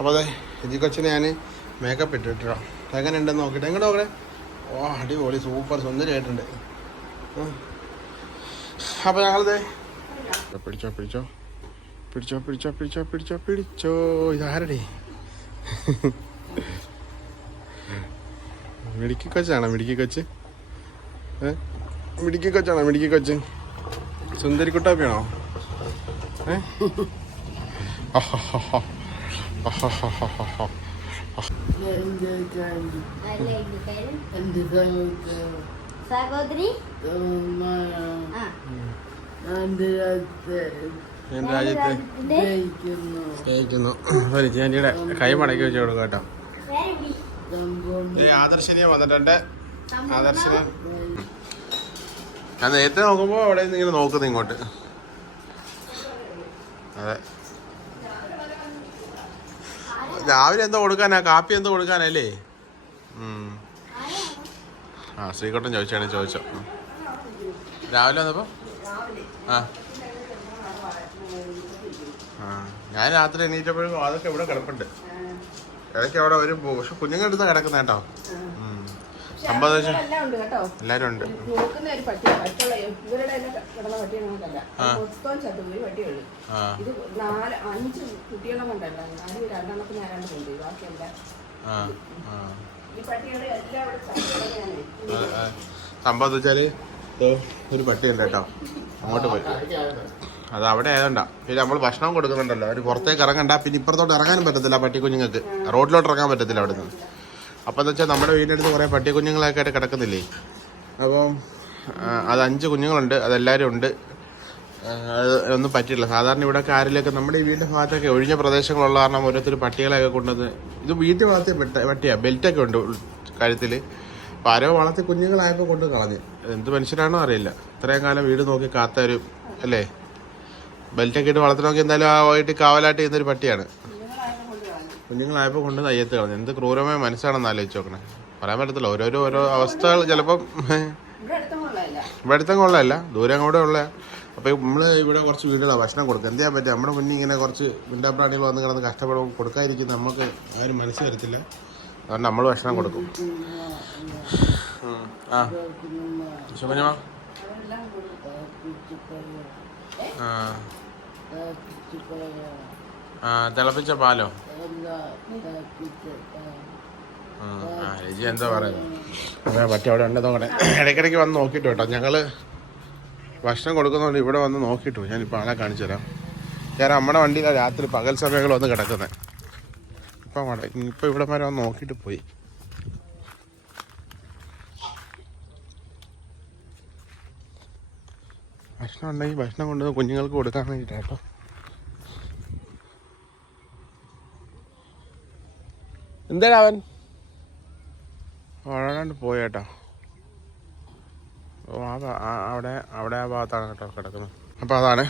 അപ്പോൾ അതെ ഇതി കൊച്ചിന് ഞാൻ മേക്കപ്പ് ഇട്ടിട്ടോ. എങ്ങനെ ഉണ്ടെന്ന് നോക്കിയിട്ട്. എങ്ങനെ നോക്കണേ ഓ അടിപൊളി സൂപ്പർ സുന്ദരിയായിട്ടുണ്ട്. അപ്പോൾ ഞങ്ങളത് പിടിച്ചോ പിടിച്ചോ. പിടിച്ചോ പിടിച്ചോ പിടിച്ചോ പിടിച്ചോ പിടിച്ചോ. ഇതാരടേ? മിടുക്കി കൊച്ചാണോ? മിടുക്കി കൊച്ച്? മിടുക്കി കൊച്ചാണോ? മിടുക്കി കൊച്ച്? സുന്ദരി കുട്ടാപ്പിയാണോ ഏ. സഹോദരി ആ ഞാൻ രാജ്യത്തെ സ്നേഹിക്കുന്നു ചേച്ചിയുടെ കൈ മടക്കി വെച്ച് കൊടുക്കും കേട്ടോ. ആദർശിനെ വന്നിട്ടുണ്ട്. ആദർശിനെ. ഞാൻ നേരത്തെ നോക്കുമ്പോ അവിടെ നിന്ന് ഇങ്ങനെ നോക്കുന്നു ഇങ്ങോട്ട്. അതെ. രാവിലെ എന്തോ കൊടുക്കാനാ? കാപ്പി എന്തോ കൊടുക്കാനല്ലേ? ആ ശ്രീകോട്ടൻ ചോദിച്ചാണ് ചോദിച്ചോ. രാവിലെ വന്നപ്പോ? ആ. ആ ഞാൻ രാത്രി എണീറ്റപ്പോഴും അതൊക്കെ ഇവിടെ കിടപ്പുണ്ട്. ഇടയ്ക്ക് അവിടെ ഒരു പക്ഷെ കുഞ്ഞുങ്ങളെടുത്ത് കിടക്കുന്ന കേട്ടോ. സംഭവം എല്ലാരും ഉണ്ട്. സംഭവം എന്ന് വെച്ചാൽ ഒരു പട്ടിയുണ്ട് കേട്ടോ. അങ്ങോട്ട് പോയി. അത് അവിടെ ആയതുകൊണ്ടാ. പിന്നെ നമ്മൾ ഭക്ഷണം കൊടുക്കുന്നുണ്ടല്ലോ. അവർ പുറത്തേക്ക് ഇറങ്ങണ്ട. പിന്നെ ഇപ്പുറത്തോട്ട് ഇറങ്ങാനും പറ്റത്തില്ല പട്ടി കുഞ്ഞുങ്ങൾക്ക് റോഡിലോട്ട് ഇറങ്ങാൻ പറ്റത്തില്ല അവിടെ നിന്ന് അപ്പം എന്ന് വെച്ചാൽ നമ്മുടെ വീടിന്റെ അടുത്ത് കുറേ പട്ടി കുഞ്ഞുങ്ങളൊക്കെ ആയിട്ട് കിടക്കുന്നില്ലേ? അപ്പം അത് അഞ്ച് കുഞ്ഞുങ്ങളുണ്ട് അതെല്ലാവരും ഉണ്ട്. അത് ഒന്നും പറ്റില്ല സാധാരണ ഇവിടെ കാരിലൊക്കെ നമ്മുടെ ഈ വീടിന്റെ ഭാഗത്തൊക്കെ ഒഴിഞ്ഞ പ്രദേശങ്ങളുള്ള കാരണം ഓരോരുത്തർ പട്ടികളെയൊക്കെ കൊണ്ടുവന്ന് ഇത് വീട്ടിൽ വളർത്തിയ പെട്ട പട്ടിയാ ബെൽറ്റൊക്കെ ഉണ്ട് കാര്യത്തിൽ അപ്പോൾ ആരോ വളർത്തി കുഞ്ഞുങ്ങളായപ്പോൾ കൊണ്ട് കളഞ്ഞ്. എന്ത് മനുഷ്യരാണോ അറിയില്ല. ഇത്രയും കാലം വീട് നോക്കി കാത്ത ഒരു അല്ലേ? ബെൽറ്റൊക്കെ ഇട്ട് വളർത്തണമെങ്കിൽ എന്തായാലും ആ വൈകിട്ട് കാവലായിട്ട് ചെയ്യുന്നൊരു പട്ടിയാണ്. കുഞ്ഞുങ്ങളായപ്പോൾ കൊണ്ട് നയ്യത്ത് കളഞ്ഞു. എന്ത് ക്രൂരമായ മനസ്സാണെന്ന് ആലോചിച്ച് നോക്കണേ. പറയാൻ പറ്റത്തില്ല. ഓരോരോ ഓരോ അവസ്ഥകൾ ചിലപ്പം ഇവിടെ കൊള്ളല്ല ദൂരം കൂടെ ഉള്ള. അപ്പോൾ നമ്മൾ ഇവിടെ കുറച്ച് വീടുകളാണ് ഭക്ഷണം കൊടുക്കുക എന്ത് ചെയ്യാൻ പറ്റും? നമ്മുടെ മുന്നിൽ ഇങ്ങനെ കുറച്ച് മിണ്ടാപ്രാണികൾ വന്ന് കിടന്ന് കഷ്ടപ്പെടും. കൊടുക്കാതിരിക്കും നമുക്ക് ആരും മനസ്സ് വരത്തില്ല അതുകൊണ്ട് നമ്മൾ ഭക്ഷണം കൊടുക്കും. ആ. ആ. തിളപ്പിച്ച പാലോ? രുചി എന്താ പറയുന്നത് പറ്റി അവിടെ ഉണ്ടോ നോക്കണേ ഇടയ്ക്കിടയ്ക്ക് വന്ന് നോക്കിയിട്ട് കേട്ടോ. ഞങ്ങൾ ഭക്ഷണം കൊടുക്കുന്നതുകൊണ്ട് ഇവിടെ വന്ന് നോക്കിയിട്ടു ഞാനിപ്പോൾ ആളെ കാണിച്ചു തരാം. ഞാൻ നമ്മുടെ വണ്ടിയിലാണ് രാത്രി പകൽ സമയങ്ങൾ വന്ന് കിടക്കുന്നത് ഇപ്പം ഇപ്പം ഇവിടെ വരെ വന്ന് നോക്കിയിട്ട് പോയി. ഭക്ഷണം ഉണ്ടെങ്കിൽ ഭക്ഷണം കൊണ്ടുവന്ന് കുഞ്ഞുങ്ങൾക്ക് കൊടുക്കാൻ വേണ്ടിയിട്ടാണ് കേട്ടോ. എന്താടാ അവൻ? പോയേട്ടാ. ഓ ആ അവിടെ അവിടെ ആ ഭാഗത്താണ് കേട്ടോ കിടക്കുന്നത്. അപ്പോൾ അതാണ്.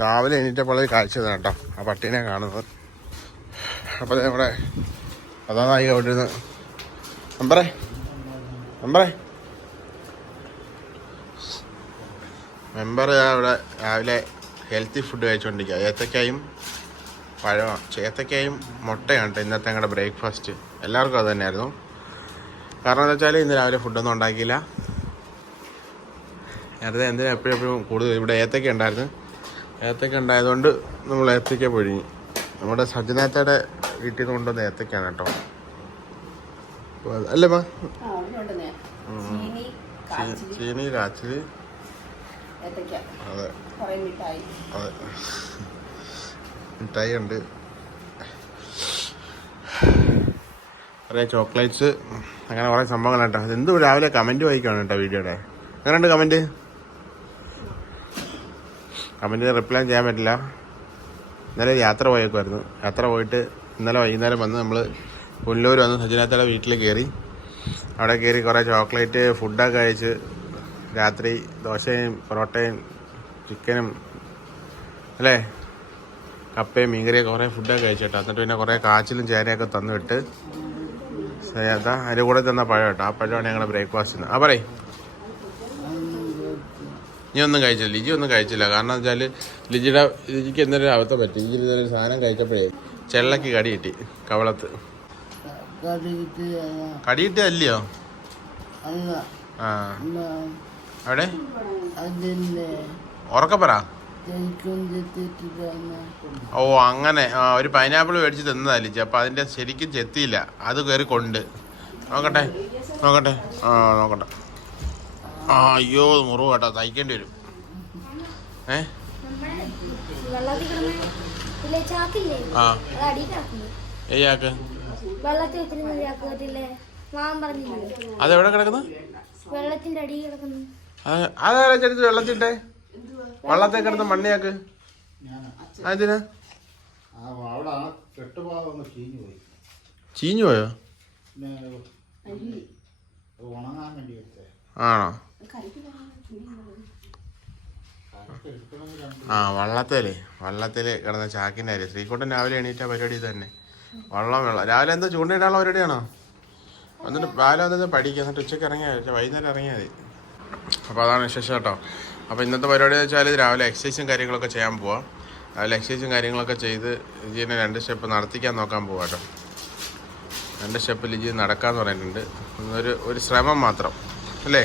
രാവിലെ എണീറ്റപ്പോൾ കാഴ്ച ഇതാണ് കേട്ടോ ആ പട്ടീനെ കാണുന്നത്. അപ്പോൾ ഇവിടെ അതാണ് ആയി അവിടെ ഇരുന്ന് നമ്പറേ നമ്പറേ മെമ്പർ അവിടെ രാവിലെ ഹെൽത്തി ഫുഡ് കഴിച്ചുകൊണ്ടിരിക്കുക ഏത്തക്കായും പഴമാണ് ചേത്തക്കയും മുട്ടയാണ് കേട്ടോ ഇന്നത്തെ ഞങ്ങളുടെ ബ്രേക്ക്ഫാസ്റ്റ്. എല്ലാവർക്കും അത് തന്നെയായിരുന്നു. കാരണം എന്താ വെച്ചാൽ ഇന്ന് രാവിലെ ഫുഡൊന്നും ഉണ്ടാക്കിയില്ല. നേരത്തെ എന്തിനാ എപ്പോഴും എപ്പോഴും കൂടുതൽ ഇവിടെ ഏത്തക്ക ഉണ്ടായിരുന്നു. ഏത്തക്ക ഉണ്ടായതുകൊണ്ട് നമ്മൾ ഏത്തക്ക പൊഴിഞ്ഞു നമ്മുടെ സജ്ജനേത്തയുടെ വീട്ടിൽ നിന്ന് കൊണ്ടുവന്ന ഏത്തക്കാണ് കേട്ടോ അല്ലേ മാ? ചീനി കാച്ചിൽ അതെ. അതെ. മിഠായി ഉണ്ട് കുറേ ചോക്ലേറ്റ്സ്. അങ്ങനെ കുറേ സംഭവങ്ങൾ കേട്ടോ എന്ത് രാവിലെ കമന്റ് വായിക്കുകയാണ് കേട്ടോ വീഡിയോയുടെ. എങ്ങനെയുണ്ട് കമന്റ് കമന്റ് റിപ്ലൈ ചെയ്യാൻ പറ്റില്ല. ഇന്നലെ യാത്ര പോയേക്കുമായിരുന്നു യാത്ര പോയിട്ട് ഇന്നലെ വൈകുന്നേരം വന്ന് നമ്മൾ പുല്ലൂർ വന്ന് സജ്ജനാത്തയുടെ വീട്ടിൽ കയറി അവിടെ കയറി കുറേ ചോക്ലേറ്റ് ഫുഡൊക്കെ കഴിച്ച് രാത്രി ദോശയും പൊറോട്ടയും ചിക്കനും. അല്ലേ? കപ്പയും മീൻകറിയൊക്കെ കുറേ ഫുഡൊക്കെ കഴിച്ചിട്ടോ എന്നിട്ട് പിന്നെ കുറേ കാച്ചിലും ചേനയൊക്കെ തന്നിട്ട് അതാ അതിന്റെ കൂടെ തന്ന പഴം കേട്ടോ. ആ പഴമാണ് ഞങ്ങളുടെ ബ്രേക്ക്ഫാസ്റ്റിന് ആ പറയ്. നീ ഒന്നും കഴിച്ചില്ല. ലിജി ഒന്നും കഴിച്ചില്ല. കാരണം വെച്ചാൽ ലിജിയുടെ ലിജിക്ക് എന്തൊരു അബദ്ധം പറ്റി? ലിജി ഇതൊരു സാധനം കഴിച്ചപ്പോഴേ ചെള്ളക്ക് കടി കിട്ടി കവളത്ത്. കടി കിട്ടി അല്ലയോ? ആ. അവിടെ? ഉറക്കപ്പറ ഓ അങ്ങനെ. ആ ഒരു പൈനാപ്പിൾ മേടിച്ച് തിന്നതാ ലിജി. അതിന്റെ അതിന്റെ ശരിക്കും ചെത്തിയില്ല. അത് കയറി കൊണ്ട്. നോക്കട്ടെ. നോക്കട്ടെ. ആ നോക്കട്ടെ. ആ അയ്യോ മുറിവ് കേട്ടോ. തയ്ക്കേണ്ടി വരും. ഏ? ആ. വെച്ചിരുന്ന ചാക്ക് അതെവിടെ കിടക്കുന്നു? വെള്ളത്തിന്റെ അടി കിടക്കുന്നു. അതെ അതാരാ ചെടുത്ത് വെള്ളത്തിട്ടെ വെള്ളത്തെ കിടന്ന് മണ്ണിയാക്ക്. അതിനാ ആ ആ കെട്ടുപാകം ഒന്ന് ചീഞ്ഞു പോയി. ചീഞ്ഞു പോയോ? ഉണങ്ങാൻ വേണ്ടി എടുത്തേ. ആണോ? ആ വള്ളത്തേലേ. വള്ളത്തിൽ കിടന്ന ചാക്കിന്റെ കാര്യം. ശ്രീകുട്ടൻ രാവിലെ എണീറ്റ പരിപാടി തന്നെ വള്ളം വെള്ളം. രാവിലെ എന്താ ചൂണ്ടയിടാനുള്ള പരിപാടിയാണോ? എന്നിട്ട് രാവിലെ വന്നിട്ട് പഠിക്കുക എന്നിട്ട് ഉച്ചയ്ക്ക് ഇറങ്ങിയാൽ വൈകുന്നേരം ഇറങ്ങിയാൽ മതി. അപ്പോൾ അതാണ് വിശേഷം കേട്ടോ. അപ്പോൾ ഇന്നത്തെ പരിപാടി എന്ന് വെച്ചാൽ രാവിലെ എക്സസൈസും കാര്യങ്ങളൊക്കെ ചെയ്യാൻ പോവാം. രാവിലെ എക്സസൈസും കാര്യങ്ങളൊക്കെ ചെയ്ത് ലിജീനെ രണ്ട് സ്റ്റെപ്പ് നടത്തിക്കാൻ നോക്കാൻ പോവാം കേട്ടോ. രണ്ട് സ്റ്റെപ്പ് ലിജി നടക്കാന്ന് പറഞ്ഞിട്ടുണ്ട്. ഒന്നൊരു ഒരു ശ്രമം മാത്രം. അല്ലേ?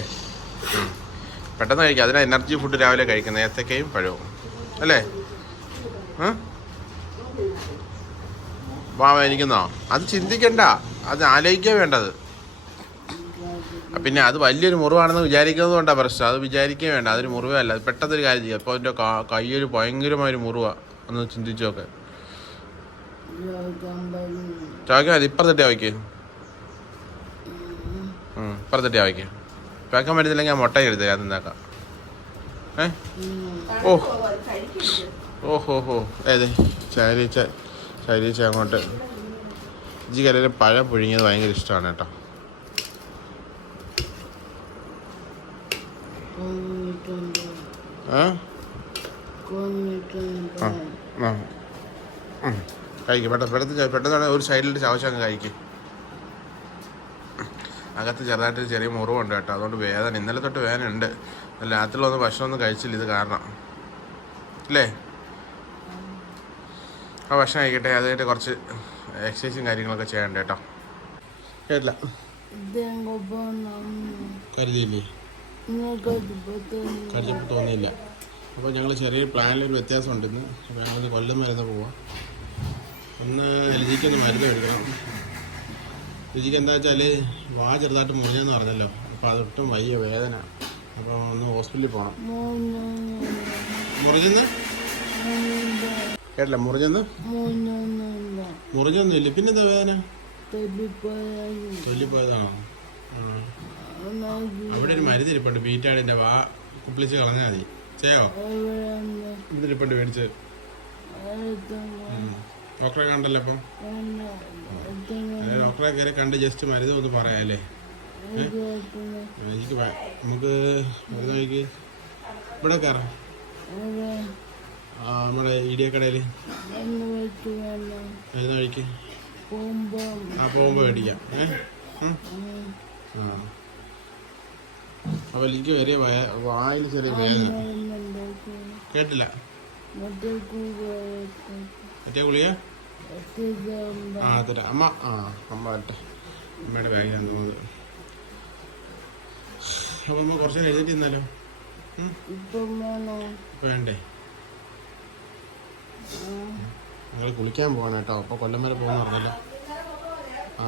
പെട്ടെന്ന് കഴിക്കാം. അതിന് എനർജി ഫുഡ് രാവിലെ കഴിക്കുന്നത്. ഏത്തക്കയും പഴവും. അല്ലേ? വാ എനിക്കുന്നോ അത് ചിന്തിക്കണ്ട. അത് ആലോചിക്കാൻ വേണ്ടത്. പിന്നെ അത് വലിയൊരു മുറിവാണെന്ന് വിചാരിക്കുന്നത് കൊണ്ടാണ് പ്രശ്നം. അത് വിചാരിക്കാൻ വേണ്ട. അതൊരു മുറിവല്ല അത് പെട്ടെന്നൊരു കാര്യം ചെയ്യുക അപ്പോൾ അതിന്റെ കയ്യൊരു ഭയങ്കരമായൊരു മുറിവാണ് ഒന്ന് ചിന്തിച്ചു നോക്കെ. ചോദിക്കാൻ മതി. ഇപ്പുറത്തെ വയ്ക്ക് ഇപ്പുറത്തിട്ട് വയ്ക്ക് ചോദിക്കാൻ ഞാൻ മുട്ട എടുത്ത് ഞാൻ തിന്നേക്കാം ഏ? ഓ. ഓ ഹോ ഏത് ശരി ശൈലിച്ച അങ്ങോട്ട്. ജി കരയിൽ പഴം പുഴുങ്ങിയത് ഭയങ്കര ഇഷ്ടമാണ് കേട്ടോ കൊന്നിട്ടുണ്ട് ഏ കൊന്നിട്ടുണ്ട് ആ ആ കഴിക്കും. പെട്ടെന്ന് പെട്ടെന്ന് പെട്ടെന്ന് ഒരു സൈഡിൽ ചവച്ച് അങ്ങ് കഴിക്കും. അകത്ത് ചെറുതായിട്ട് ചെറിയ മുറിവുണ്ട് കേട്ടോ. അതുകൊണ്ട് വേദന. ഇന്നലെ തൊട്ട് വേദന ഉണ്ട്. രാത്രി വന്ന് ഭക്ഷണമൊന്നും കഴിച്ചില്ല. ഇത് കാരണം. അല്ലേ ആ ഭക്ഷണം കഴിക്കട്ടെ. അത് കഴിഞ്ഞിട്ട് കുറച്ച് എക്സസൈസും കാര്യങ്ങളൊക്കെ ചെയ്യണ്ട കേട്ടോ. കേട്ടില്ല? കരുതിയില്ലേ? കരുതിയപ്പോൾ തോന്നിയില്ല അപ്പോൾ ഞങ്ങൾ ചെറിയൊരു പ്ലാനിലൊരു വ്യത്യാസം ഉണ്ടെന്ന് അപ്പോൾ ഞങ്ങളത് കൊല്ലം മരുന്ന് പോവാം. ഒന്ന് രുചിക്കൊന്ന് മരുന്ന് എടുക്കണം രുചിക്ക് എന്താ വെച്ചാൽ വാ ചെറുതായിട്ട് മുറിഞ്ഞെന്ന് പറഞ്ഞല്ലോ. അപ്പോൾ അതൊട്ടും വയ്യ വേദന. അപ്പോൾ ഒന്ന് ഹോസ്പിറ്റലിൽ പോകണം മുറിഞ്ഞെന്ന്? കേട്ടില്ല മുറിഞ്ഞെന്ന്? മുറിഞ്ഞൊന്നുമില്ല. പിന്നെന്താ വേദന? തൊല്ലിപ്പോയതാണോ? ആ. അവിടെ ഒരു മരുന്ന് ഇരിപ്പുണ്ട് ബീറ്റാടിന്റെ വാ കുപ്പിളിച്ച് കളഞ്ഞാൽ മതി. ചെയ്യോ ഇവിടെ ഇരിപ്പുണ്ട് മേടിച്ച്. ഡോക്ടറെ കണ്ടല്ലോ അപ്പം. ഡോക്ടറെ കയറി കണ്ട് ജസ്റ്റ് മരുന്ന് ഒന്ന് പറയാല്ലേ? എനിക്ക് നമുക്ക് മരുന്ന് കഴിക്ക്. ഇവിടെ കയറാം. നമ്മുടെ ഇടിയക്കടയിൽ മരുന്ന് കഴിക്ക്. ആ പോകുമ്പോൾ മേടിക്കാം. ഏ? ആ. അപ്പോൾ എനിക്ക് ചെറിയ വയ- വായിൽ ചെറിയ വേദന. കേട്ടില്ല. മറ്റേ ഗുളിക? ആ തരാം. അമ്മ ആ അമ്മ വരട്ടെ. അമ്മയുടെ ബാഗിലാണ് തോന്നുന്നത് അപ്പോൾ നമ്മൾ കുറച്ച് നേരം എഴുതിയിട്ട് ഇന്നാലോ വേണ്ടേ? നിങ്ങൾ കുളിക്കാൻ പോകണം കേട്ടോ. അപ്പോൾ കൊല്ലം വരെ പോകുന്ന പറഞ്ഞല്ലോ. ആ.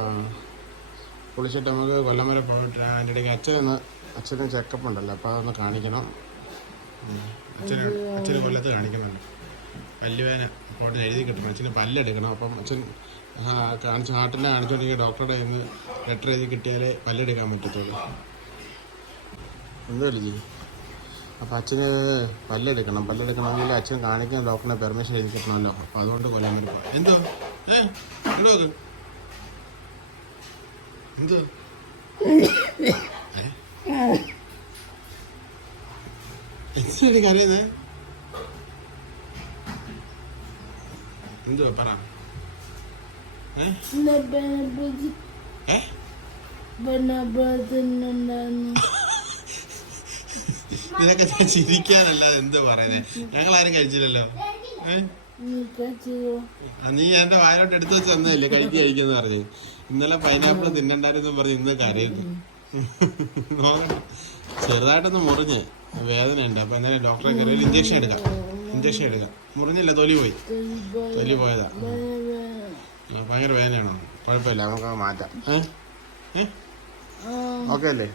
കുളിച്ചിട്ട് നമുക്ക് കൊല്ലം വരെ പോയിട്ട് അതിന്റെ ഇടയ്ക്ക് അച്ഛനൊന്ന് അച്ഛന് ചെക്കപ്പ് ഉണ്ടല്ലോ അപ്പോൾ അതൊന്ന് കാണിക്കണം. അച്ഛന് അച്ഛന് കൊല്ലത്ത് കാണിക്കുന്നുണ്ട്. പല്ലുവേന അപ്പോൾ എഴുതി കിട്ടണം. അച്ഛന് പല്ലെടുക്കണം. അപ്പം അച്ഛൻ കാണിച്ച് ഹാർട്ടിനെ കാണിച്ചുകൊണ്ടെങ്കിൽ ഡോക്ടറുടെ ഇന്ന് ലെറ്റർ എഴുതി കിട്ടിയാലേ പല്ലെടുക്കാൻ പറ്റത്തുള്ളൂ. എന്തോ ചെയ്യും അപ്പം അച്ഛന് പല്ലെടുക്കണം. പല്ലെടുക്കണമെങ്കിൽ അച്ഛൻ കാണിക്കാൻ ഡോക്ടറിനെ പെർമിഷൻ എഴുതി കിട്ടണമല്ലോ. അപ്പം അതുകൊണ്ട് കൊല്ലാൻ പറ്റും എന്തോ? ഏ? എന്തോ അത്? എന്തോ? എന്തിനാണ് കരയുന്നേ? എന്തുവാ പറ? നിനക്ക് ചിരിക്കാനല്ലാതെ എന്തോ പറയുന്നേ? ഞങ്ങൾ ആരും കഴിച്ചില്ലല്ലോ നീ എന്റെ വായിലോട്ട് എടുത്തു വെച്ച് തന്നതല്ലേ കഴിക്കുക കഴിക്കുന്ന പറഞ്ഞു. ഇന്നലെ പൈനാപ്പിൾ തിന്നണ്ടായിരുന്നു പറഞ്ഞു ഇന്ന് കരയുന്നു. ചെറുതായിട്ടൊന്ന് മുറിഞ്ഞ്. വേദനയുണ്ട്. അപ്പൊ എന്തായാലും ഡോക്ടറെ കയറി ഇഞ്ചക്ഷൻ എടുക്കാം. ഇഞ്ചക്ഷൻ എടുക്കാം. മുറിഞ്ഞില്ല തൊലി പോയി. തൊലി പോയതാ. ഭയങ്കര വേദനയാണോ. കുഴപ്പമില്ല. നമുക്ക് മാറ്റാം. ഏ? ഓക്കെ അല്ലേ?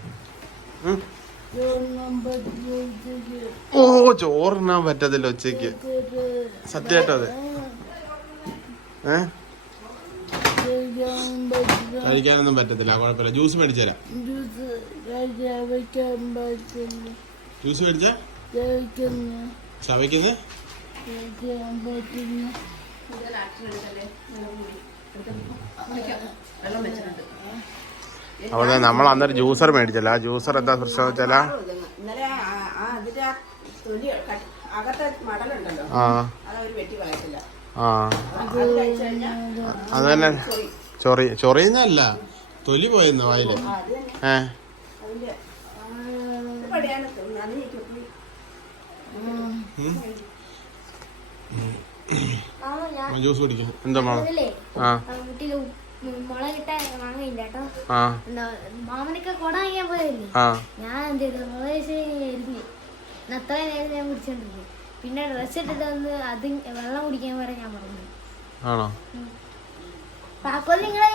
ഓ ചോറിനാൻ പറ്റത്തില്ല ഉച്ചയ്ക്ക് സത്യമായിട്ടോ അത്. ഏ? കഴിക്കാനൊന്നും പറ്റത്തില്ല കുഴപ്പമില്ല. ജ്യൂസ് മേടിച്ചു തരാം ജ്യൂസ് മേടിച്ച? ചവയ്ക്കുന്നത് അവിടെ നമ്മൾ അന്നേരം ജ്യൂസർ മേടിച്ചല്ല. ആ ജ്യൂസർ എന്താ പ്രശ്നം വെച്ചാൽ ഇന്നലെ ആ- ആ. അത് തന്നെ ചൊറി ചൊറിയുന്നല്ല തൊലി പോയെന്ന് വായിൽ. ഏ. ഞാൻ ജ്യൂസ് കുടിക്കും എന്താ അതിലേ ആ. മുളകിട്ട മാങ്ങയില്ല കേട്ടോ. ആ. മാമനൊക്കെ പോയതല്ലേ? ആ. ഞാൻ എന്ത് ചെയ്തു? മുളക് എരിഞ്ഞ്. അത്ര നേരം ഞാൻ കുടിച്ചോണ്ടിരുന്നു. പിന്നെ ഡ്രസ് ഇട്ടിട്ട് വന്ന് അത് വെള്ളം കുടിക്കാൻ വരെ ഞാൻ പറഞ്ഞു. ആണോ? പാപ്പോ നിങ്ങളെ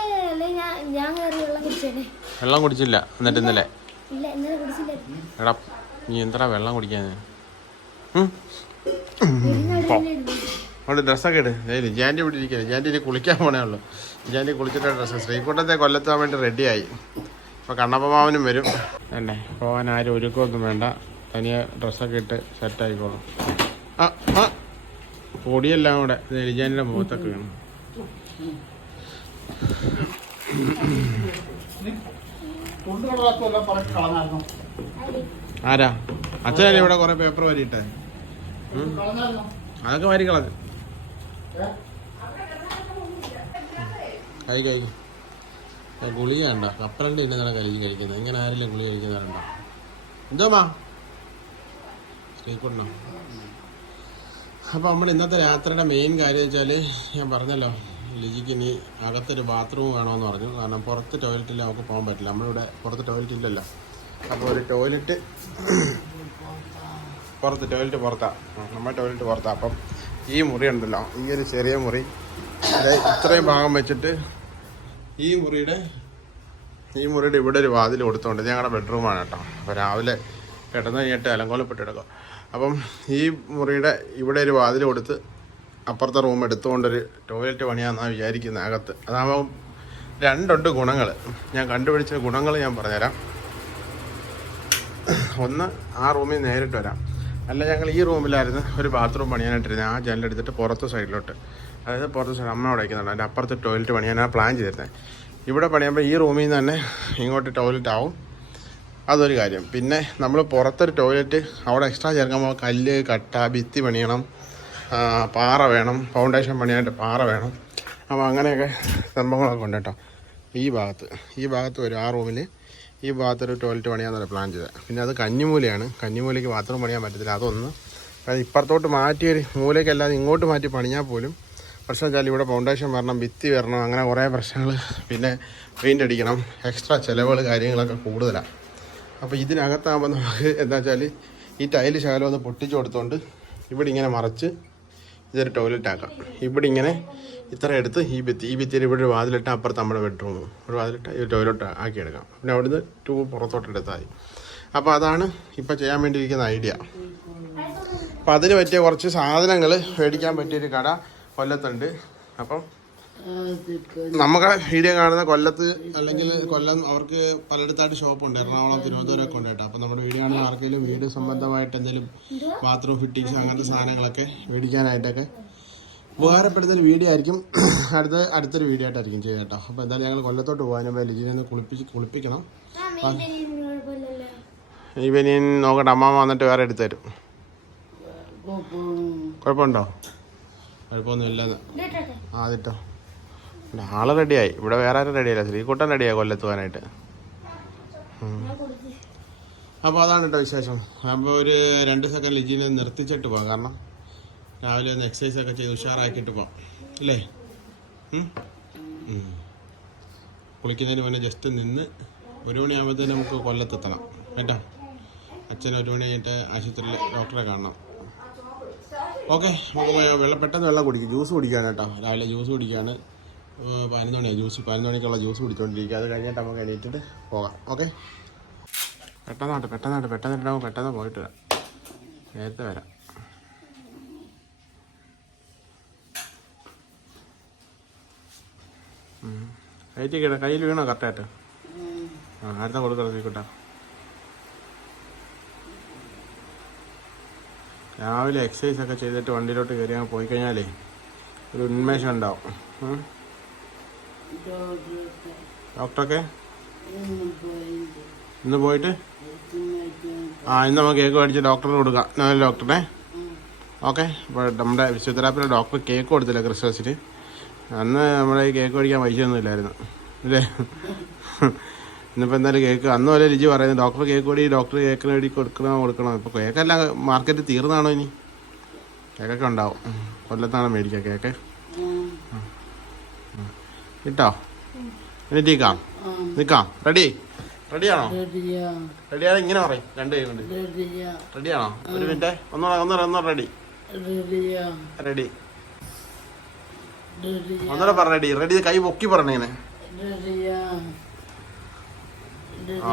ഞാൻ ഞാൻ കയറി വെള്ളം കുടിച്ചേനെ. വെള്ളം കുടിച്ചില്ല എന്നിട്ട് ഇന്നലെ? ഇല്ല ഇന്നലെ കുടിച്ചില്ല എടാ നീ എന്താ വെള്ളം കുടിക്കാൻ അവിടെ ഡ്രസ്സൊക്കെ ഇട്. ജാന്റി ഇവിടെ ഇരിക്കുക ലിജാന്റെ ഇനി കുളിക്കാൻ പോണേ ഉള്ളൂ. ലിജാന്റെ കുളിച്ചിട്ട് ഡ്രസ്സ് ശ്രീകുട്ടത്തെ കൊല്ലത്താൻ വേണ്ടി റെഡിയായി അപ്പോൾ കണ്ണപ്പമാവനും വരും. അല്ലേ? പോകാൻ ആരും ഒരുക്കമൊന്നും വേണ്ട. തനിയെ ഡ്രസ്സൊക്കെ ഇട്ട് സെറ്റ് സെറ്റായിക്കോളും പൊടിയെല്ലാം കൂടെ നെലിജാനിന്റെ മുഖത്തൊക്കെ വേണം ആരാ? അച്ഛനല്ലേ ഇവിടെ കുറേ പേപ്പർ വരിയിട്ടെ? അതൊക്കെ വാരി കളഞ്ഞു. കൈ കൈ ഗുളിക ഉണ്ടോ കപ്പലണ്ടി ഇന്നലെ കലക്കി കഴിക്കുന്നത്. ഇങ്ങനെ ആരെല്ലാം ഗുളിക കഴിക്കുന്നവരുണ്ടോ? എന്തോ മാ? ശ്രീകുണ്ണോ അപ്പോൾ നമ്മൾ ഇന്നത്തെ രാത്രിയുടെ മെയിൻ കാര്യം വെച്ചാൽ ഞാൻ പറഞ്ഞല്ലോ ലിജിക്ക് ഇനി അകത്തൊരു ബാത്റൂം വേണമെന്ന് പറഞ്ഞു. കാരണം പുറത്ത് ടോയ്ലറ്റിൽ നമുക്ക് പോകാൻ പറ്റില്ല. നമ്മളിവിടെ പുറത്ത് ടോയ്ലറ്റ് ഇല്ലല്ലോ. അപ്പോൾ ഒരു ടോയ്ലറ്റ് പുറത്ത് ടോയ്ലറ്റ് പുറത്താണ് നമ്മുടെ ടോയ്ലറ്റ് പുറത്താണ് അപ്പം ഈ മുറി ഉണ്ടല്ലോ ഈ ഒരു ചെറിയ മുറി. ഇത്രയും ഭാഗം വെച്ചിട്ട് ഈ മുറിയുടെ ഈ മുറിയുടെ ഇവിടെ ഒരു വാതിൽ കൊടുത്തോണ്ട് ഞങ്ങളുടെ ബെഡ്റൂമാണ് കേട്ടോ. അപ്പോൾ രാവിലെ കിടന്നു കഴിഞ്ഞിട്ട് അലങ്കോലപ്പെട്ട് അപ്പം ഈ മുറിയുടെ ഇവിടെ ഒരു വാതിൽ കൊടുത്ത് അപ്പുറത്തെ റൂം എടുത്തുകൊണ്ടൊരു ടോയ്ലറ്റ് പണിയാന്നാണ് വിചാരിക്കുന്നത് അകത്ത്. അതാകുമ്പോൾ രണ്ടുണ്ട് ഗുണങ്ങൾ ഞാൻ കണ്ടുപിടിച്ച ഗുണങ്ങൾ ഞാൻ പറഞ്ഞുതരാം. ഒന്ന് ആ റൂമിൽ നേരിട്ട് വരാം. അല്ല ഞങ്ങൾ ഈ റൂമിലായിരുന്നു ഒരു ബാത്റൂം പണിയാനായിട്ടിരുന്നത് ആ ജനലെടുത്തിട്ട് പുറത്ത് സൈഡിലോട്ട്. അതായത് പുറത്ത് സൈഡ് അമ്മ അവിടെ വയ്ക്കുന്നുണ്ട് അതിന്റെ അപ്പുറത്ത് ടോയ്ലറ്റ് പണിയാനാണ് പ്ലാൻ ചെയ്തിരുന്നത് ഇവിടെ പണിയുമ്പോൾ ഈ റൂമിൽ നിന്ന് തന്നെ ഇങ്ങോട്ട് ടോയ്ലറ്റ് ആവും. അതൊരു കാര്യം. പിന്നെ നമ്മൾ പുറത്തൊരു ടോയ്ലറ്റ് അവിടെ എക്സ്ട്രാ ചേർക്കുമ്പോൾ കല്ല് കട്ട ഭിത്തി പണിയണം. പാറ വേണം. ഫൗണ്ടേഷൻ പണിയായിട്ട് പാറ വേണം. അപ്പോൾ അങ്ങനെയൊക്കെ സംഭവങ്ങളൊക്കെ ഉണ്ട് കേട്ടോ. ഈ ഭാഗത്ത് ഈ ഭാഗത്ത് വരും ആ റൂമിൽ ഈ ഭാഗത്തൊരു ടോയ്ലറ്റ് പണിയാന്നൊരു പ്ലാൻ ചെയ്തത്. പിന്നെ അത് കന്നിമൂലയാണ് കന്നിമൂലയ്ക്ക് ബാത്റൂം പണിയാൻ പറ്റത്തില്ല. അതൊന്ന് അത് ഇപ്പുറത്തോട്ട് മാറ്റി ഒരു മൂലയ്ക്കല്ലാതെ ഇങ്ങോട്ട് മാറ്റി പണിഞ്ഞാൽ പോലും പ്രശ്നം വെച്ചാൽ ഇവിടെ ഫൗണ്ടേഷൻ വരണം ഭിത്തി വരണം അങ്ങനെ കുറേ പ്രശ്നങ്ങൾ പിന്നെ പെയിന്റ് അടിക്കണം എക്സ്ട്രാ ചിലവുകൾ കാര്യങ്ങളൊക്കെ കൂടുതലാണ് അപ്പോൾ ഇതിനകത്താകുമ്പോൾ നമുക്ക് എന്താ വെച്ചാൽ ഈ ടൈൽ ശകലം ഒന്ന് പൊട്ടിച്ചു കൊടുത്തുകൊണ്ട് ഇവിടെ ഇങ്ങനെ മറച്ച് ഇതൊരു ടോയ്ലറ്റ് ആക്കാം. ഇവിടെ ഇങ്ങനെ ഇത്ര എടുത്ത് ഈ ഭിത്തി ഈ ഭിത്തിയിൽ ഇവിടെ ഒരു വാതിലിട്ട് അപ്പുറത്ത് നമ്മുടെ ബെഡ്റൂം ഒരു വാതിലിട്ട് ഈ ടോയ്ലറ്റ് ആക്കി എടുക്കാം. പിന്നെ അവിടുന്ന് ട്യൂബ് പുറത്തോട്ട് എടുത്താൽ മതി. അപ്പോൾ അതാണ് ഇപ്പോൾ ചെയ്യാൻ വേണ്ടിയിരിക്കുന്ന ഐഡിയ. അപ്പോൾ അതിന് പറ്റിയ കുറച്ച് സാധനങ്ങൾ മേടിക്കാൻ പറ്റിയൊരു കട കൊല്ലത്തുണ്ട്. അപ്പം നമുക്ക് വീഡിയോ കാണുന്ന കൊല്ലത്ത് അല്ലെങ്കിൽ കൊല്ലം അവർക്ക് പലയിടത്തായിട്ട് ഷോപ്പുണ്ട് എറണാകുളം തിരുവനന്തപുരം ഒക്കെ ഉണ്ട് കേട്ടോ. അപ്പം നമ്മുടെ വീഡിയോ കാണുന്ന ആർക്കെങ്കിലും വീട് സംബന്ധമായിട്ട് എന്തെങ്കിലും ബാത്റൂം ഫിറ്റിങ്സ് അങ്ങനത്തെ സാധനങ്ങളൊക്കെ മേടിക്കാനായിട്ടൊക്കെ ഉപകാരപ്പെടുത്തൊരു വീഡിയോ ആയിരിക്കും. അടുത്ത അടുത്തൊരു വീഡിയോ ആയിട്ടായിരിക്കും ചെയ്യുക കേട്ടോ. അപ്പോൾ എന്തായാലും ഞങ്ങൾ കൊല്ലത്തോട്ട് പോകാനും ലിജിനെ ഒന്ന് കുളിപ്പിച്ച് കുളിപ്പിക്കണം. കുഴപ്പമില്ലല്ലോ ഇവനിൻ നോക്കട്ടെ. അമ്മാമ വന്നിട്ട് വേറെ എടുത്തു തരും. കുഴപ്പമുണ്ടോ? കുഴപ്പമൊന്നും ഇല്ലെന്ന് ഇട്ടോട്ടെ ആ അതിട്ടോ. ആൾ റെഡിയായി. ഇവിടെ വേറെ ആരും റെഡിയായില്ല ശ്രീകുട്ടൻ റെഡിയായി കൊല്ലത്ത് പോകാനായിട്ട്. അപ്പോൾ അതാണ് കേട്ടോ വിശേഷം. അപ്പോൾ ഒരു രണ്ട് സെക്കൻഡ് ലിജിനെ നിർത്തിച്ചിട്ട് പോകാം. കാരണം രാവിലെ ഒന്ന് എക്സസൈസ് ഒക്കെ ചെയ്ത് ഉഷാറാക്കിയിട്ട് പോകാം. അല്ലേ. കുളിക്കുന്നതിന് മുന്നേ ജസ്റ്റ് നിന്ന് ഒരു മണിയാകുമ്പോഴത്തേന് നമുക്ക് കൊല്ലത്തെത്തണം. കേട്ടോ? അച്ഛൻ ഒരു മണി കഴിഞ്ഞിട്ട് ആശുപത്രിയിൽ ഡോക്ടറെ കാണണം. ഓക്കെ നമുക്ക് വെള്ളം പെട്ടെന്ന് വെള്ളം കുടിക്കും. ജ്യൂസ് കുടിക്കുകയാണ് കേട്ടോ. രാവിലെ ജ്യൂസ് കുടിക്കുകയാണ് പതിനൊന്ന് മണിയാണ് ജ്യൂസ് പതിനൊന്ന് മണിക്കുള്ള ജ്യൂസ് കുടിച്ചുകൊണ്ടിരിക്കുക അത് കഴിഞ്ഞിട്ട് നമുക്ക് എണീറ്റിട്ട് പോകാം. ഓക്കെ? പെട്ടെന്നാട്ട് പെട്ടെന്നാട്ട് പെട്ടെന്ന് പെട്ടെന്ന് പോയിട്ട് വരാം. നേരത്തെ വരാം. കയറ്റി കിട കയ്യിൽ വീണോ കറക്റ്റായിട്ട്? ആ അടുത്ത കൊടുക്കണം തീക്കോട്ടെ രാവിലെ എക്സസൈസ് ഒക്കെ ചെയ്തിട്ട് വണ്ടിയിലോട്ട് കയറി പോയി കഴിഞ്ഞാലേ ഒരു ഉന്മേഷം ഉണ്ടാവും. ഡോക്ടറൊക്കെ? ഇന്ന് പോയിട്ട് ഇന്ന് പോയിട്ട്? ആ ഇന്ന് നമുക്ക് കേക്ക് മേടിച്ച് ഡോക്ടറിന് കൊടുക്കാം. നല്ല ഡോക്ടറെ. ഓക്കെ. അപ്പോൾ നമ്മുടെ ഫിസിയോതെറാപ്പിയുടെ ഡോക്ടർ കേക്ക് കൊടുത്തില്ല ക്രിസ്മസിന്? അന്ന് നമ്മുടെ ഈ കേക്ക് മേടിക്കാൻ പൈസ ഒന്നും ഇല്ലായിരുന്നു. അല്ലേ? ഇന്നിപ്പോൾ എന്തായാലും കേക്ക് അന്ന് വരെ രുചി പറയുന്നത് ഡോക്ടർ കേക്ക് കൂടി ഡോക്ടർ കേക്കിന് വേണ്ടി കൊടുക്കണോ കൊടുക്കണോ? ഇപ്പോൾ കേക്കെല്ലാം മാർക്കറ്റ് തീർന്നാണോ ഇനി? കേക്കൊക്കെ ഉണ്ടാവും. കൊല്ലത്താണ് മേടിക്കുക കേക്ക്. കിട്ടോ? എണീറ്റിക്കാം നിക്കാം. റെഡി? റെഡിയാണോ? റെഡിയാ റെഡിയാണ് ഇങ്ങനെ പറയും. രണ്ട് കൈ കൊണ്ട്. റെഡിയാ റെഡിയാണോ? ഒരു മിനിറ്റ്. ഒന്ന് ഒന്ന് ഒന്ന് റെഡി. റെഡി. ഒന്നര പറ റെഡി. റെഡി കൈ പൊക്കി പറഞ്ഞേനെ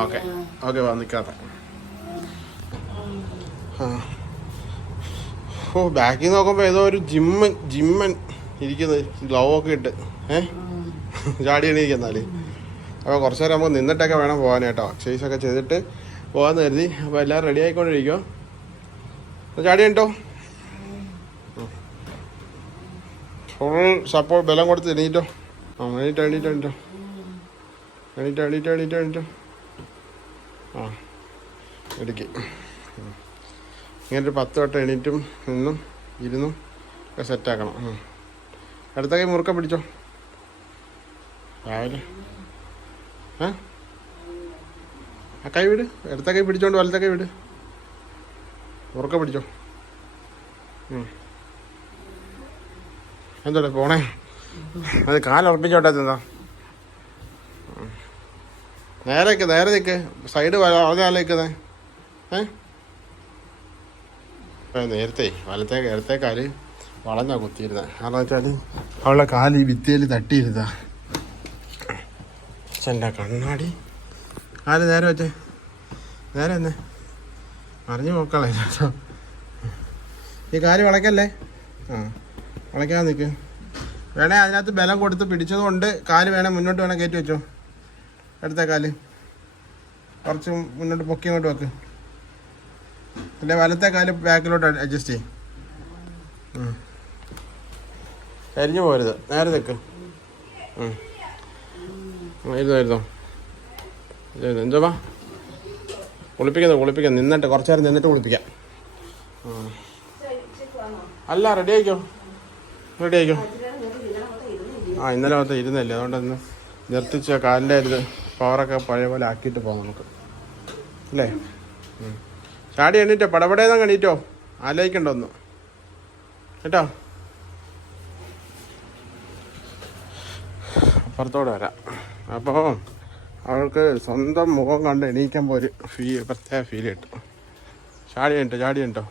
ഓക്കെ. ഓക്കെ വാ നിക്കാത്ത. ഓ ബാക്കിൽ നോക്കുമ്പോൾ ഏതോ ഒരു ജിമ്മൻ ജിമ്മൻ ഇരിക്കുന്നത് ഗ്ലൗ ഒക്കെ ഇട്ട്. ഏ? ചാടി എണീക്കുന്നാൽ അപ്പോൾ കുറച്ച് നേരം നമുക്ക് നിന്നിട്ടൊക്കെ വേണം പോകാൻ കേട്ടോ എക്സസൈസ് ഒക്കെ ചെയ്തിട്ട് പോകാമെന്ന് കരുതി. അപ്പോൾ എല്ലാവരും റെഡി ആയിക്കൊണ്ടിരിക്കുമോ ചാടി കേട്ടോ ഫുൾ സപ്പോർട്ട് ബലം കൊടുത്ത് എണീറ്റോ. ആ എണീറ്റോ എണീറ്റോ എണീറ്റോ. എണീറ്റോ എണീറ്റോ എണീറ്റോ എണീറ്റോ. ആ ഇടുക്കി ഇങ്ങനെ ഒരു പത്ത് വട്ടം എണീറ്റും നിന്നും ഇരുന്നും ഒക്കെ സെറ്റാക്കണം. അടുത്ത കൈ മുറുക്ക പിടിച്ചോ. രാവിലെ. ആ? കൈ വിട്. ഇടത്ത കൈ പിടിച്ചോണ്ട് വലത്തെ കൈ വിട്. ഉറക്ക പിടിച്ചോ. എന്തോടെ പോണേ? അത് കാലുറപ്പിച്ചോട്ടെ എന്താ നേരെ നിൽക്ക് നേരെ നിൽക്ക് സൈഡ് വളഞ്ഞാലേക്കുന്നേ ഏ? നേരത്തെ വലത്തെ ഇടത്തെ കാൽ വളഞ്ഞാ കുത്തിയിരുന്നത് കാരണം വെച്ചാൽ അവളുടെ കാൽ ഈ ഭിത്തിയിൽ തട്ടിയിരുന്നാ അച്ഛന്റെ കണ്ണാടി. ആര് നേരെ വെച്ചേ? നേരെ എന്നെ അറിഞ്ഞു നോക്കളെ ഈ കാര്യം വളയ്ക്കല്ലേ ആ വളയ്ക്കാൻ നിൽക്ക് വേണേ അതിനകത്ത് ബലം കൊടുത്ത് പിടിച്ചതുകൊണ്ട് കാൽ വേണേ മുന്നോട്ട് വേണേ കയറ്റി വെച്ചോ. അടുത്ത കാൽ. കുറച്ച് മുന്നോട്ട് പൊക്കി അങ്ങോട്ട് വെക്ക്. പിന്നെ വലത്തെ കാൽ ബാക്കിലോട്ട് അഡ്ജസ്റ്റ് ചെയ്യും. കരിഞ്ഞു പോരുത്. നേരെ നിൽക്ക് എഴുതാം എഴുതാം ഇരുന്നോ. ഇരുന്നോ. എന്തുവാ കുളിപ്പിക്കുന്നു കുളിപ്പിക്കാം നിന്നിട്ട് കുറച്ച് നേരം നിന്നിട്ട് കുളിപ്പിക്കാം. അല്ല റെഡി ആയിക്കോ? റെഡി ആയിക്കോ? ആ ഇന്നലെ മൊത്തം ഇരുന്നല്ലേ? അതുകൊണ്ട് ഇന്ന് നിർത്തിച്ച കാലിന്റെ ഇത് പവറൊക്കെ പഴയ പോലെ ആക്കിയിട്ട് പോകാം നമുക്ക്. അല്ലേ? ചാടി എണ്ണീറ്റോ പടപടേന്ന് എണീറ്റോ? ആലോചിക്കണ്ട ഒന്ന്. കേട്ടോ? അപ്പുറത്തോടെ വരാം. അപ്പോൾ അവൾക്ക് സ്വന്തം മുഖം കണ്ട് എണീക്കുമ്പോൾ ഒരു ഫീ പ്രത്യേക ഫീൽ കിട്ടും. ചാടി ഉണ്ടോ ചാടി ഉണ്ടോ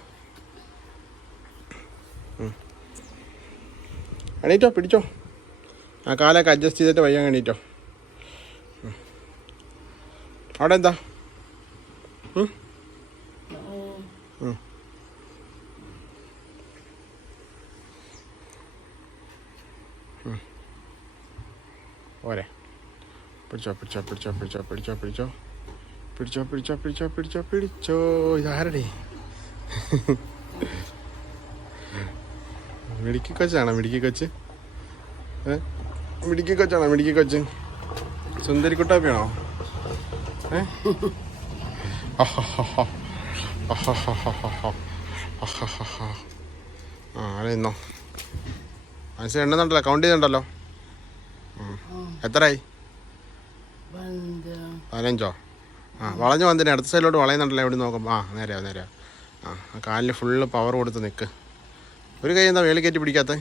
എണീറ്റോ? പിടിച്ചോ? ആ കാലൊക്കെ അഡ്ജസ്റ്റ് ചെയ്തിട്ട് വയ്യാൻ എണീറ്റോ? അവിടെ എന്താ? ഓരേ. പിടിച്ചോ പിടിച്ചോ പിടിച്ചോ പിടിച്ചോ പിടിച്ചോ പിടിച്ചോ പിടിച്ചോ പിടിച്ചോ പിടിച്ചോ പിടിച്ചോ പിടിച്ചോ ഇതാരടി മിടുക്കി കൊച്ചാണോ മിടുക്കി കൊച്ച് മിടുക്കി കൊച്ചാണോ മിടുക്കി കൊച്ച് സുന്ദരി കുട്ടാപ്പിയാണോ. ആ നിന്നോ മനസ്സിൽ എണ്ണുന്നുണ്ടല്ലോ കൗണ്ട് ചെയ്യുന്നുണ്ടല്ലോ. എത്രയായി പതിനഞ്ചോ? ആ വളഞ്ഞു വന്നിന്. അടുത്ത സൈഡിലോട്ട് വളയുന്നുണ്ടല്ലോ. എവിടെ നോക്കും. ആ നേരെയാ നേരെയാ. ആ കാലിന് ഫുള്ള് പവർ കൊടുത്ത് നിൽക്ക് ഒരു കൈ എന്താ വേലി കയറ്റി പിടിക്കാത്ത?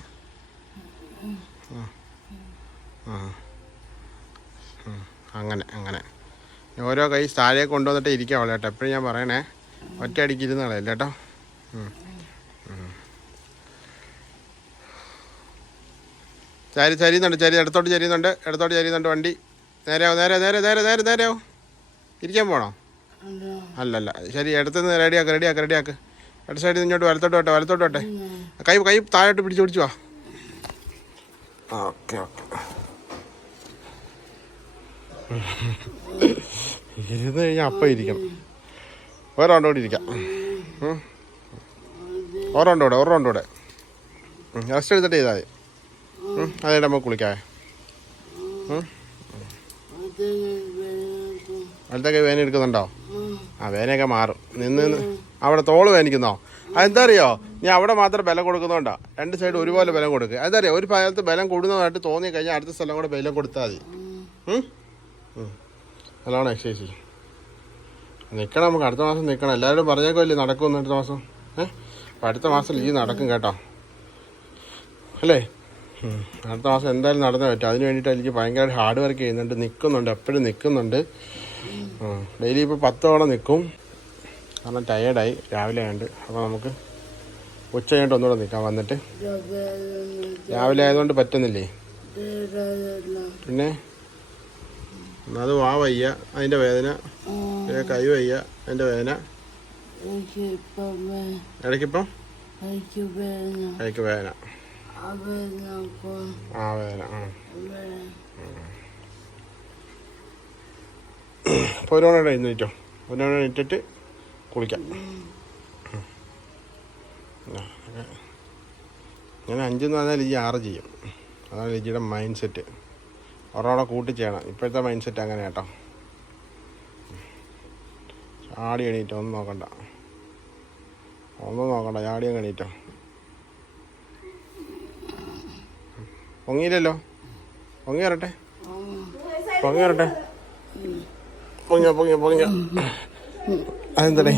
ആ അങ്ങനെ അങ്ങനെ. ഓരോ കൈ താഴെ കൊണ്ടുവന്നിട്ട് അവളെ കേട്ടോ. എപ്പോഴും ഞാൻ പറയണേ ഒറ്റ അടിക്ക് ഇരുന്ന് കളയല്ല കേട്ടോ. ചരി ചരിയുന്നുണ്ട് ചരി. ഇടത്തോട്ട് ചരിയുന്നുണ്ട്. ഇടത്തോട്ട് ചരിയുന്നുണ്ട് വണ്ടി. നേരെയാവും നേരെ നേരെ നേരെ നേരെ നേരെയാവും ഇരിക്കാൻ പോണോ? അല്ലല്ല ശരി ഇടത്തുനിന്ന് റെഡിയാക്ക് റെഡിയാക്ക് റെഡിയാക്ക് ഇട സൈഡിൽ നിന്ന് ഇങ്ങോട്ട് വലത്തോട്ട് വട്ടെ വലത്തോട്ട് വട്ടെ കൈ കൈ താഴോട്ട് പിടിച്ച് പിടിച്ചു വാ. Okay okay. ഇരുന്ന് കഴിഞ്ഞാൽ അപ്പം ഇരിക്കണം. ഒരു റൗണ്ട് കൂടി ഇരിക്കാം. ഒരു റൗണ്ട് കൂടെ ഒരു റൗണ്ട് കൂടെ. റെസ്റ്റ് എടുത്തിട്ട് ചെയ്താൽ മതി. അതേ നമുക്ക് കുളിക്കാവേ ഉം. വലത്തെ കൈ വേന എടുക്കുന്നുണ്ടോ? ആ. വേനയൊക്കെ മാറും. നിന്ന് അവിടെ തോൾ വേനിക്കുന്നോ? അതെന്താ അറിയോ ഞാൻ അവിടെ മാത്രം ബലം കൊടുക്കുന്നോണ്ടാ. രണ്ട് സൈഡ് ഒരുപോലെ ബലം കൊടുക്കുക എന്താ അറിയോ ഒരു ഭാഗത്ത് ബലം കൂടുന്നതായിട്ട് തോന്നി കഴിഞ്ഞാൽ അടുത്ത സ്ഥലം കൂടെ ബലം കൊടുത്താൽ മതി. നല്ലോണം എക്സസൈസ് ചെയ്യും. നിൽക്കണം നമുക്ക് അടുത്ത മാസം നിൽക്കണം എല്ലാവരും പറഞ്ഞേക്കുമല്ലേ നടക്കുമെന്ന് അടുത്ത മാസം. ഏ? അപ്പം അടുത്ത മാസം ലീവ് നടക്കും കേട്ടോ. അല്ലേ. അടുത്ത മാസം എന്തായാലും നടന്നു പറ്റും. അതിന് വേണ്ടിയിട്ട് എനിക്ക് ഭയങ്കര ഹാർഡ് വർക്ക് ചെയ്യുന്നുണ്ട്. നിൽക്കുന്നുണ്ട് എപ്പോഴും നിൽക്കുന്നുണ്ട് ഡെയിലി ഇപ്പോൾ പത്തോളം നിൽക്കും കാരണം ടയേർഡായി രാവിലെ ആയതുകൊണ്ട് അപ്പോൾ നമുക്ക് ഉച്ച കഴിഞ്ഞിട്ട് ഒന്നുകൂടെ നിൽക്കാം വന്നിട്ട്. രാവിലെ ആയതുകൊണ്ട് പറ്റുന്നില്ലേ? പിന്നെ അത് വാ വയ്യ. അതിന്റെ വേദന. പിന്നെ കൈ വയ്യ. അതിന്റെ വേദന. ഇടയ്ക്കിപ്പം കൈക്ക് വേദന. ആ വേദന ആ. അപ്പോൾ ഒരു മണിയുടെ എഴുന്നേറ്റോ? ഒരു മണി ഇട്ടിട്ട് കുളിക്കാം. ഞാൻ അഞ്ചെന്ന് പറഞ്ഞാൽ ലിജി ആറ് ചെയ്യും. അതാണ് ലിജിയുടെ മൈൻഡ് സെറ്റ് ഒരാളെ കൂട്ടി ചെയ്യണം ഇപ്പോഴത്തെ മൈൻഡ് സെറ്റ് അങ്ങനെ കേട്ടോ. ചാടി എണീറ്റോ? ഒന്നും നോക്കണ്ട. ഒന്നും നോക്കണ്ട. ആടിയും കണീറ്റോ എണീറ്റോ? പൊങ്ങിയില്ലല്ലോ. പൊങ്ങി വരട്ടെ. പൊങ്ങി വരട്ടെ. പൊങ്ങ പൊങ്ങ പൊങ്ങ. അതെന്തടേ?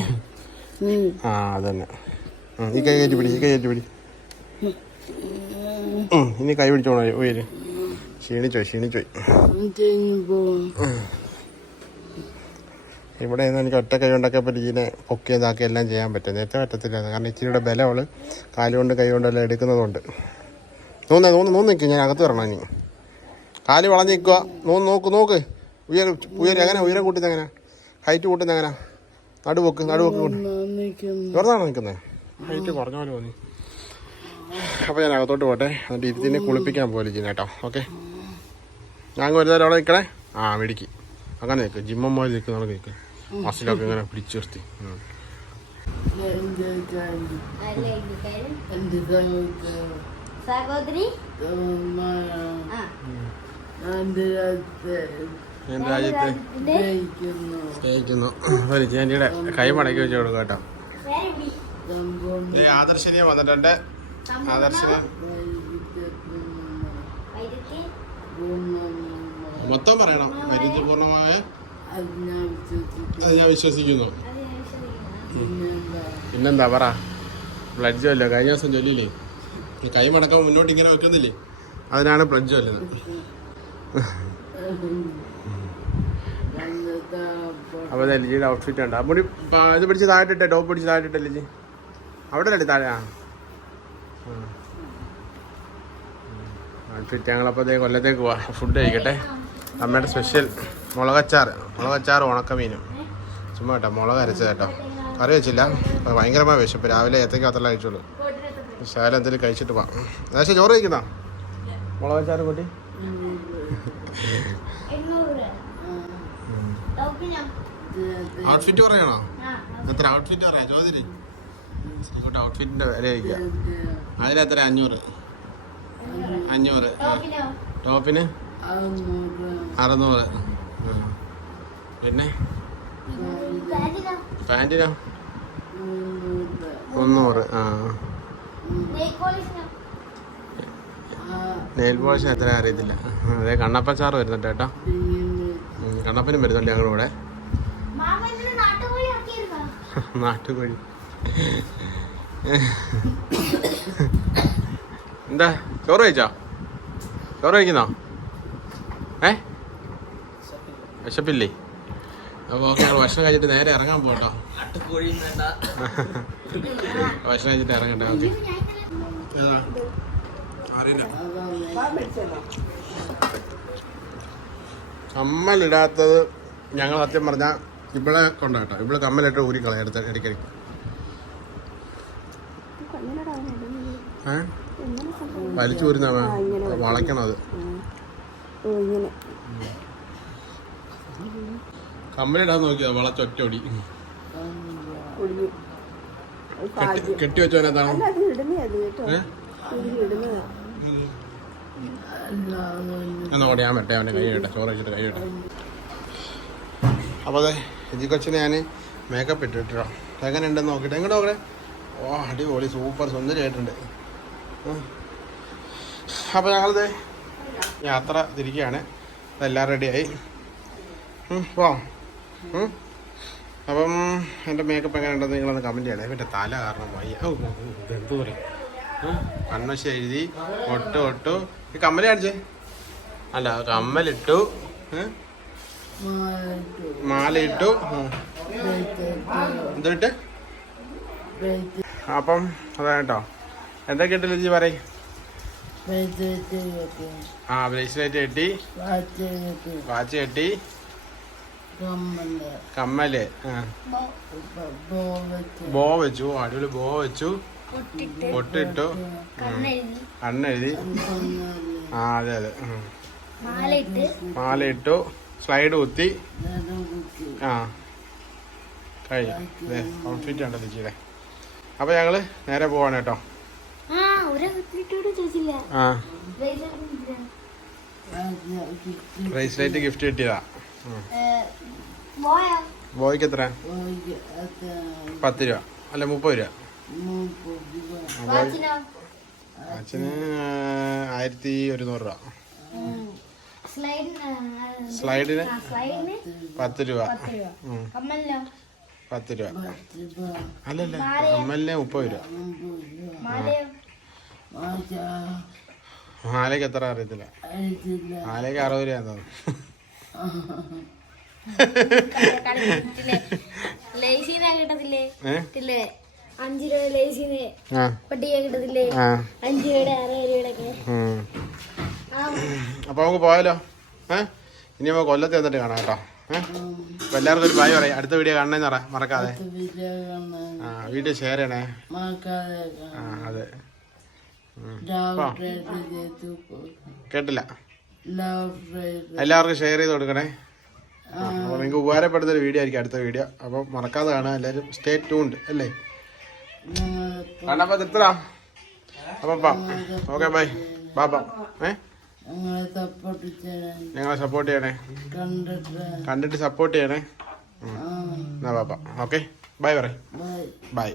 ആ അതന്നെ. ഈ കൈ കയറ്റി പിടി ഈ കൈ കയറ്റി പിടി. ഇനി കൈ പിടിച്ചോണോ ഉയര്. ക്ഷീണിച്ചോ ക്ഷീണിച്ചോയി ഇവിടെ നിന്ന് എനിക്ക് ഒറ്റ കൈ കൊണ്ടൊക്കെ ഇതിനെ പൊക്കിയതാക്കി എല്ലാം ചെയ്യാൻ പറ്റും. നേരത്തെ പറ്റത്തില്ല കാരണം ഇച്ചിരിയുടെ ബലം അവൾ കാലുകൊണ്ട് കൈ കൊണ്ടെല്ലാം എടുക്കുന്നതുകൊണ്ട്. നൂന്ന് നൂന്ന് നൂന്ന് നിൽക്കും ഞാൻ അകത്ത് വരണം ഇനി. കാൽ വളഞ്ഞ് നിൽക്കുക. നൂന്ന് നോക്ക് നോക്ക്. ഉയര ഉയര എങ്ങനെ? ഉയരം കൂട്ടുന്ന എങ്ങനെ? ഹൈറ്റ് കൂട്ടുന്ന എങ്ങനെ? നടുവൊക്ക് നടുവൊക്ക് ഇവിടുന്നാണോ വെറുതാണോ നിൽക്കുന്നത് ഹൈറ്റ് കുറഞ്ഞ പോലെ തോന്നി. അപ്പോൾ ഞാൻ അകത്തോട്ട് പോട്ടെ. എന്നിട്ട് ഇരുത്തിനെ കുളിപ്പിക്കാൻ പോലെ ചെയ്യുന്ന കേട്ടോ ഓക്കെ. ഞാൻ ഒരു നേരം അവിടെ നിൽക്കണേ. ആ മിടിക്ക്. അങ്ങനെ നിൽക്ക്. ജിമ്മന്മാർ നിൽക്കുന്ന നിൽക്കുക മസിലൊക്കെ ഇങ്ങനെ പിടിച്ചു നിർത്തി. ഉം. സഹോദരി? ഞാൻ രാജ്യത്തെ സ്നേഹിക്കുന്നു. കൈ മടക്കി വെച്ച് കൊടുക്കും കേട്ടോ. ആദർശിനെ വന്നിട്ടുണ്ട്. ആദർശിനെ. മൊത്തം പറയണം. വൈരുദ്ധ്യ പൂർണമായ ഞാൻ വിശ്വസിക്കുന്നു. അത് ഞാൻ. പിന്നെന്താ? പറ? ബ്ലഡ് ചൊല്ലോ കഴിഞ്ഞ ദിവസം ചൊല്ലില്ലേ ഈ കൈ മടക്കാൻ മുന്നോട്ട് ഇങ്ങനെ വെക്കുന്നില്ലേ? അതിനാണ് പ്ലഡ്ജ് വല്ലത് അപ്പൊ അപ്പോൾ ലിജിയുടെ ഔട്ട്ഫിറ്റ് ഉണ്ട് അപ്പോൾ ഇത് പിടിച്ച് താഴെട്ടെ ടോപ്പ് പിടിച്ച് താഴെട്ടെ ലിജി അവിടെ അല്ലേ താഴെ? ആ. ഔട്ട്ഫിറ്റ് ഞങ്ങളപ്പോൾ കൊല്ലത്തേക്ക് പോവാ. ഫുഡ് കഴിക്കട്ടെ. അമ്മയുടെ സ്പെഷ്യൽ മുളകച്ചാർ മുളകച്ചാറ് ഉണക്കമീനും. ചുമ്മാ കേട്ടോ മുളക് അരച്ചത് കേട്ടോ. കറി വെച്ചില്ല. ഭയങ്കരമായ വിശപ്പ്. രാവിലെ ഏത്തക്കാത്തുള്ള കഴിച്ചോളൂ ശാല എന്തെങ്കിലും കഴിച്ചിട്ട് പോവാം ഏകദേശം ചോറ് മുളക് ചാറ് കൂട്ടി. ഔട്ട്ഫിറ്റ് പറയണോ? എത്ര ഔട്ട്ഫിറ്റ് പറയാം? ശ്രീകുട്ടി ഔട്ട്ഫിറ്റിന്റെ വില കഴിക്കുക അതിലെത്ര അഞ്ഞൂറ്. അഞ്ഞൂറ്. ടോപ്പിനോ? അറുന്നൂറ്. പിന്നെ? പാന്റിനോ മുന്നൂറ്. ആ. നെയിൽ പോളിഷിനോ എത്ര അറിയത്തില്ല. അതെ സാറ് വരുന്നുണ്ട് കേട്ടോ. കണ്ണപ്പനും വരുന്നുണ്ട് ഞങ്ങളുടെ കൂടെ നാട്ടുകോഴി. എന്താ ചോറ് കഴിച്ചോ? ചോറ് കഴിക്കുന്നോ? ഏ? വിശപ്പില്ലേ? അപ്പോൾ ഓക്കെ ഞങ്ങൾ ഭക്ഷണം കഴിച്ചിട്ട് നേരെ ഇറങ്ങാൻ പോകട്ടോ ഭക്ഷണം കഴിച്ചിട്ട് ഇറങ്ങട്ടെ ഓക്കെ. അറിയില്ല കമ്മലിടാത്തത് ഞങ്ങൾ സത്യം പറഞ്ഞാൽ ഇവിടെ കൊണ്ടാട്ടോ ഇവിടെ കമ്മലിട്ട് ഊരി കളയാം എടുത്ത് ഇടയ്ക്കിടയ്ക്ക്. ഏ? വലിച്ചു. ഊരുന്ന വളയ്ക്കണം അത് കമ്മലിടാൻ നോക്കിയത് വളച്ചൊറ്റോടി കെട്ടി ഇടുന്നതാ. എന്നാ ഓടി ഞാൻ വെട്ടെ അവന്റെ കൈ വെട്ടെ ചോറ് വെച്ചിട്ട് കൈ വെട്ടെ അപ്പോൾ അതെ ഇതി കൊച്ചിനെ ഞാൻ മേക്കപ്പ് ഇട്ട് ഇട്ടോ എങ്ങനെ ഉണ്ടെന്ന് നോക്കിയിട്ട്. എങ്ങോട്ട് നോക്കണേ ഓ അടിപൊളി സൂപ്പർ സുന്ദരിയായിട്ടുണ്ട്. അപ്പോൾ ഞങ്ങളത് യാത്ര തിരിക്കുകയാണ്. എല്ലാം റെഡിയായി പോവാം ഉം. അപ്പം എന്റെ മേക്കപ്പ് എങ്ങനെ ഉണ്ടെന്ന് നിങ്ങളൊന്ന് കമന്റ് ചെയ്യണേ. എന്റെ തല കാരണം വയ്യ. ഓ പറയും? കണ്ണശ എഴുതി ഒട്ടു ഒട്ടു. ഈ കമ്മൽ കാണിച്ചേ. അല്ല കമ്മലിട്ടു. മാലയിട്ടു. എന്തിട്ട് അപ്പം അതാണ് കേട്ടോ എന്തൊക്കെ ഇട്ടില്ല ജി പറയും? ആ ബ്രേസ്ലെറ്റ് കെട്ടി. വാച്ച് കെട്ടി. കമ്മൽ. ബോ വെച്ചു. അടിപൊളി ബോ വെച്ചു. പൊട്ടിട്ടു. കണ്ണെഴുതി. ആ അതെ അതെ. മാലയിട്ടു. സ്ലൈഡ് കുത്തി. ആ. കഴിയും അതെ ഔട്ട്ഫിറ്റ് ഉണ്ടല്ലോ ചേച്ചിയുടെ? അപ്പോൾ ഞങ്ങൾ നേരെ പോവാണ് കേട്ടോ. ആ ഒരു കുത്തിട്ടോട് ചോദിച്ചില്ല. ആ. ബ്രേസ്ലെറ്റ്. ഗിഫ്റ്റ് കിട്ടിയതാ. ബോയ്ക്ക് എത്ര പത്ത് രൂപ അല്ല മുപ്പത് രൂപ അച്ഛന് ആയിരത്തി ഒരുന്നൂറ് രൂപ. സ്ലൈഡിന് പത്ത് രൂപ പത്ത് രൂപ അല്ലല്ല അമ്മലിന് മുപ്പത് രൂപ മാലയോ? മാലയ്ക്ക് എത്ര അറിയത്തില്ല. മാലയ്ക്ക് അറുപത് രൂപ തോന്നുന്നു. ഇല്ലേ രൂപ ലേസിന് ആ. പട്ടിക കിട്ടത്തില്ലേ? അഞ്ചു അഞ്ച് രൂപയുടെ അറുപത് രൂപയുടെ ഒക്കെ അപ്പൊ നമുക്ക് പോയാലോ? ഏഹ് ഇനി നമുക്ക് കൊല്ലത്ത് വന്നിട്ട് കാണാം കേട്ടോ. അപ്പൊ എല്ലാവർക്കും ഒരു ബായ് പറയാം. അടുത്ത വീഡിയോ കാണണമെന്ന് പറ മറക്കാതെ. ആ വീഡിയോ ഷെയർ ചെയ്യണേ. ആ അതെ. കേട്ടില്ല. എല്ലാവർക്കും ഷെയർ ചെയ്ത് കൊടുക്കണേ. അപ്പോൾ നിങ്ങൾക്ക് ഉപകാരപ്പെടുന്ന ഒരു വീഡിയോ ആയിരിക്കും അടുത്ത വീഡിയോ അപ്പോൾ മറക്കാതെ കാണാം എല്ലാവരും സ്റ്റേ ട്യൂൺഡ് അല്ലേ? കണ്ടപ്പോൾ എത്ര അപ്പം ഓക്കെ ബൈ ബാബ ഏ? ഞങ്ങളെ സപ്പോർട്ട് ചെയ്യണേ. കണ്ടിട്ട്. സപ്പോർട്ട് ചെയ്യണേ. എന്നാ ബാബ ഓക്കെ. Bye bye bye